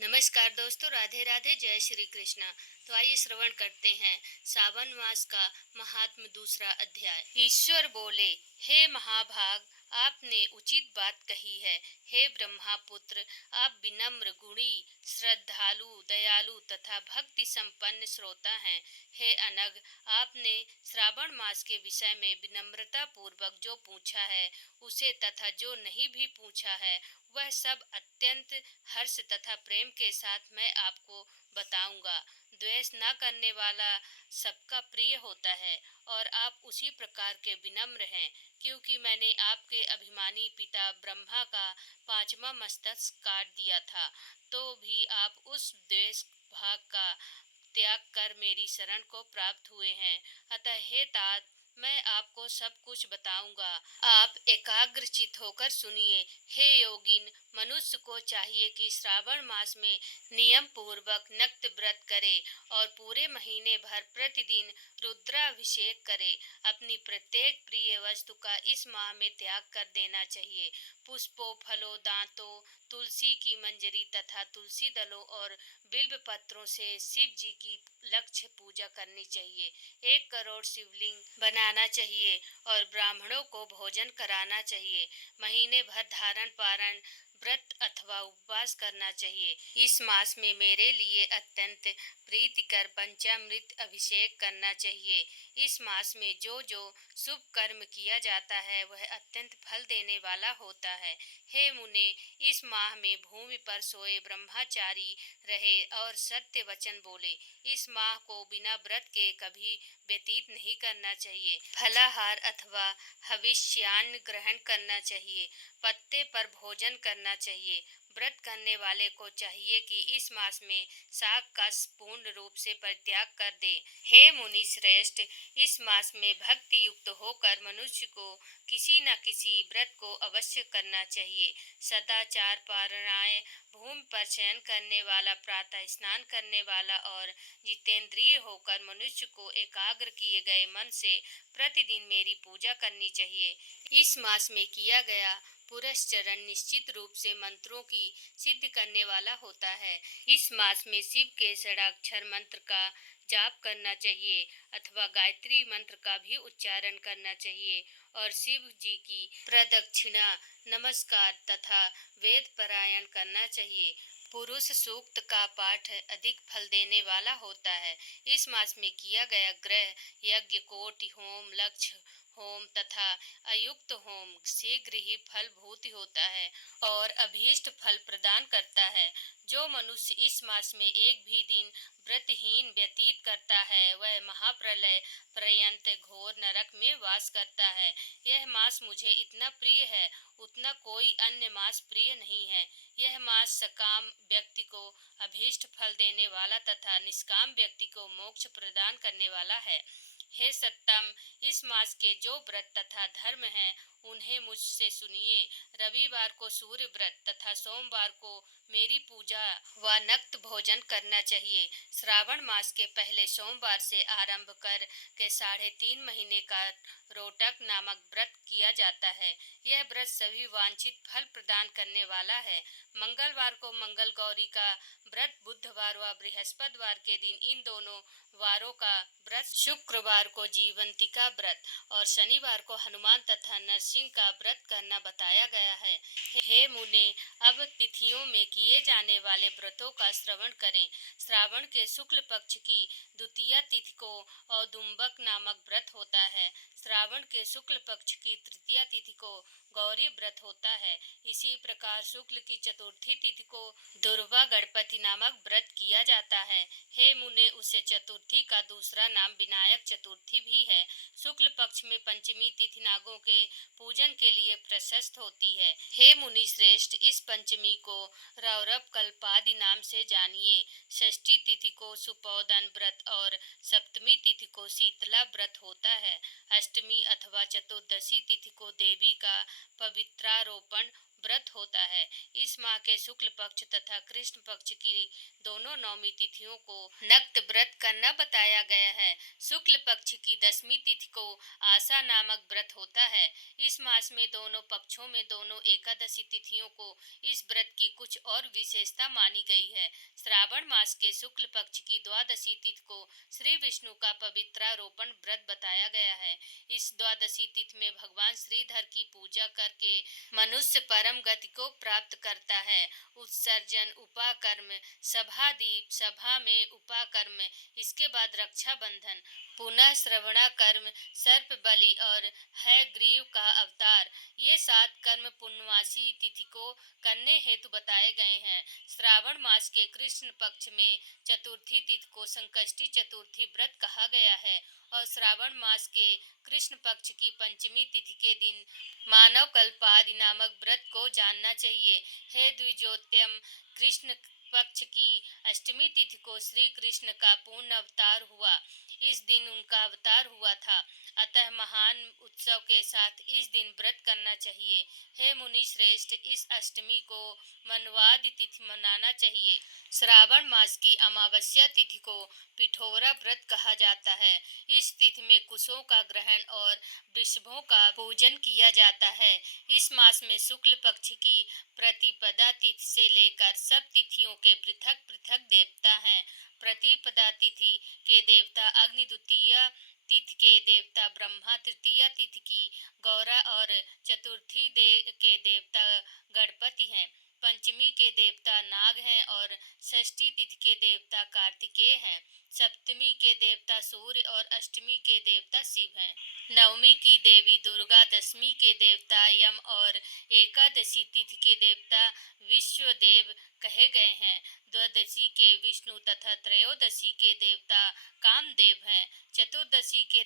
नमस्कार दोस्तों, राधे राधे, जय श्री कृष्णा। तो आइए श्रवण करते हैं सावन मास का महात्म दूसरा अध्याय। ईश्वर बोले, हे महाभाग, आपने उचित बात कही है। हे ब्रह्मा पुत्र, आप विनम्र, गुणी, श्रद्धालु, दयालु तथा भक्ति संपन्न श्रोता हैं। हे अनग, आपने श्रावण मास के विषय में विनम्रता पूर्वक जो पूछा है उसे तथा जो नहीं भी पूछा है वह सब अत्यंत हर्ष तथा प्रेम के साथ मैं आपको बताऊंगा। द्वेष न करने वाला सबका प्रिय होता है और आप उसी प्रकार के विनम्र हैं, क्योंकि मैंने आपके अभिमानी पिता ब्रह्मा का पांचवा मस्तक काट दिया था, तो भी आप उस द्वेष भाग का त्याग कर मेरी शरण को प्राप्त हुए हैं। अतः हे तात, मैं आपको सब कुछ बताऊंगा। आप एकाग्रचित होकर सुनिए। हे योगिन, मनुष्य को चाहिए कि श्रावण मास में नियम पूर्वक नक्त व्रत करे और पूरे महीने भर प्रतिदिन रुद्राभिषेक करे। अपनी प्रत्येक प्रिय वस्तु का इस माह में त्याग कर देना चाहिए। पुष्पों, फलों, दांतों, तुलसी की मंजरी तथा तुलसी दलों और बिल्व पत्रों से शिव जी की लक्ष्य पूजा करनी चाहिए। 1 करोड़ शिवलिंग बनाना चाहिए और ब्राह्मणों को भोजन कराना चाहिए। महीने भर धारण पारण व्रत अथवा उपवास करना चाहिए। इस मास में मेरे लिए अत्यंत प्रीतिकर पंचामृत अभिषेक करना चाहिए। इस मास में जो जो शुभ कर्म किया जाता है वह अत्यंत फल देने वाला होता है। हे मुने, इस माह में भूमि पर सोए ब्रह्मचारी रहे और सत्य वचन बोले। इस माह को बिना व्रत के कभी व्यतीत नहीं करना चाहिए। फलाहार अथवा हविष्यान्न ग्रहण करना चाहिए। पत्ते पर भोजन करना चाहिए। व्रत करने वाले को चाहिए कि इस मास में शाक का पूर्ण रूप से परित्याग कर दे। हे मुनि श्रेष्ठ, इस मास में भक्ति युक्त होकर मनुष्य को किसी न किसी व्रत को अवश्य करना चाहिए। सदाचार पारायण, भूमि पर शयन करने वाला, प्रातः स्नान करने वाला और जितेंद्रिय होकर मनुष्य को एकाग्र किए गए मन से प्रतिदिन मेरी पूजा करनी चाहिए। इस मास में किया गया पुरस्चरण निश्चित रूप से मंत्रों की सिद्ध करने वाला होता है। इस मास में शिव के षडाक्षर मंत्र का जाप करना चाहिए अथवा गायत्री मंत्र का भी उच्चारण करना चाहिए और शिव जी की प्रदक्षिणा, नमस्कार तथा वेद पारायण करना चाहिए। पुरुष सूक्त का पाठ अधिक फल देने वाला होता है। इस मास में किया गया ग्रह यज्ञ, कोटि होम, लक्ष्य होम तथा अयुक्त होम शीघ्र ही फलभूत होता है और अभीष्ट फल प्रदान करता है। जो मनुष्य इस मास में एक भी दिन व्रतहीन व्यतीत करता है वह महाप्रलय पर्यंत घोर नरक में वास करता है। यह मास मुझे इतना प्रिय है उतना कोई अन्य मास प्रिय नहीं है। यह मास सकाम व्यक्ति को अभीष्ट फल देने वाला तथा निष्काम व्यक्ति को मोक्ष प्रदान करने वाला है। हे सत्तम, इस मास के जो व्रत तथा धर्म हैं उन्हें मुझसे सुनिए। रविवार को सूर्य व्रत तथा सोमवार को मेरी पूजा व नक्त भोजन करना चाहिए। श्रावण मास के पहले सोमवार से आरंभ कर के 3.5 महीने का रोटक नामक व्रत किया जाता है। यह व्रत सभी वांछित फल प्रदान करने वाला है। मंगलवार को मंगल गौरी का व्रत, बुधवार व बृहस्पतिवार के दिन इन दोनों वारों का व्रत, शुक्रवार को जीवंतिका व्रत और शनिवार को हनुमान तथा नरसिंह का व्रत करना बताया गया है। हे मुने, अब तिथियों में किए जाने वाले व्रतों का श्रवण करें। श्रावण के शुक्ल पक्ष की द्वितीया तिथि को औदुंबक नामक व्रत होता है। श्रावण के शुक्ल पक्ष की तृतीया तिथि को गौरी व्रत होता है। इसी प्रकार शुक्ल की चतुर्थी तिथि को दुर्वा गणपति नामक व्रत किया जाता है। हे मुने, उसे चतुर्थी का दूसरा नाम विनायक चतुर्थी भी है। शुक्ल पक्ष में पंचमी तिथि नागों के पूजन के लिए प्रशस्त होती है। हे मुनि श्रेष्ठ, इस पंचमी को रौरव कल्पादि नाम से जानिए। षष्ठी तिथि को सुपौदन व्रत और सप्तमी तिथि को शीतला व्रत होता है। अष्टमी अथवा चतुर्दशी तिथि को देवी का पवित्रारोपण व्रत होता है। इस माह के शुक्ल पक्ष तथा कृष्ण पक्ष की दोनों नौमी तिथियों को नक्त व्रत करना बताया गया है। शुक्ल पक्ष की 10वीं तिथि को आशा नामक व्रत होता है। इस मास में दोनों पक्षों में दोनों एकादशी तिथियों को इस व्रत की कुछ और विशेषता मानी गई है। श्रावण मास के शुक्ल पक्ष की द्वादशी तिथि को श्री विष्णु का पवित्रारोपण व्रत बताया गया है। इस द्वादशी तिथि में भगवान श्रीधर की पूजा करके मनुष्य परम गति को प्राप्त करता है। उत्सर्जन, उपाकर्म, सभा दीप, सभा में उपाकर्म, इसके बाद रक्षाबंधन, पुनः श्रवणा कर्म, सर्प बलि और है ग्रीव का अवतार, ये 7 कर्म पूर्णमासी तिथि को करने हेतु बताए गए हैं। श्रावण मास के कृष्ण पक्ष में चतुर्थी तिथि को संकष्टी चतुर्थी व्रत कहा गया है और श्रावण मास के कृष्ण पक्ष की पंचमी तिथि के दिन मानव कल्पादि नामक व्रत को जानना चाहिए। हे द्विजोत्यम, कृष्ण पक्ष की अष्टमी तिथि को श्री कृष्ण का पूर्ण अवतार हुआ। इस दिन उनका अवतार हुआ था, अतः महान उत्सव के साथ इस दिन व्रत करना चाहिए। हे मुनि श्रेष्ठ, इस अष्टमी को मनवादि तिथि मनाना चाहिए। श्रावण मास की अमावस्या तिथि को पिठोरा व्रत कहा जाता है। इस तिथि में कुशों का ग्रहण और वृषभों का पूजन किया जाता है। इस मास में शुक्ल पक्ष की प्रतिपदा तिथि से लेकर सब तिथियों के पृथक पृथक देवता हैं। प्रतिपदा तिथि के देवता अग्नि, द्वितीया तिथि के देवता ब्रह्मा, तृतीया तिथि की गौरा और चतुर्थी के देवता गणपति हैं। पंचमी के देवता नाग हैं और षष्ठी तिथि के देवता कार्तिकेय हैं। सप्तमी के देवता सूर्य और अष्टमी के देवता शिव हैं। नवमी की देवी दुर्गा, दशमी के देवता यम और एकादशी तिथि के देवता विश्वदेव कहे गए हैं। द्वादशी के विष्णु तथा त्रयोदशी के देवता कामदेव हैं। चतुर्दशी के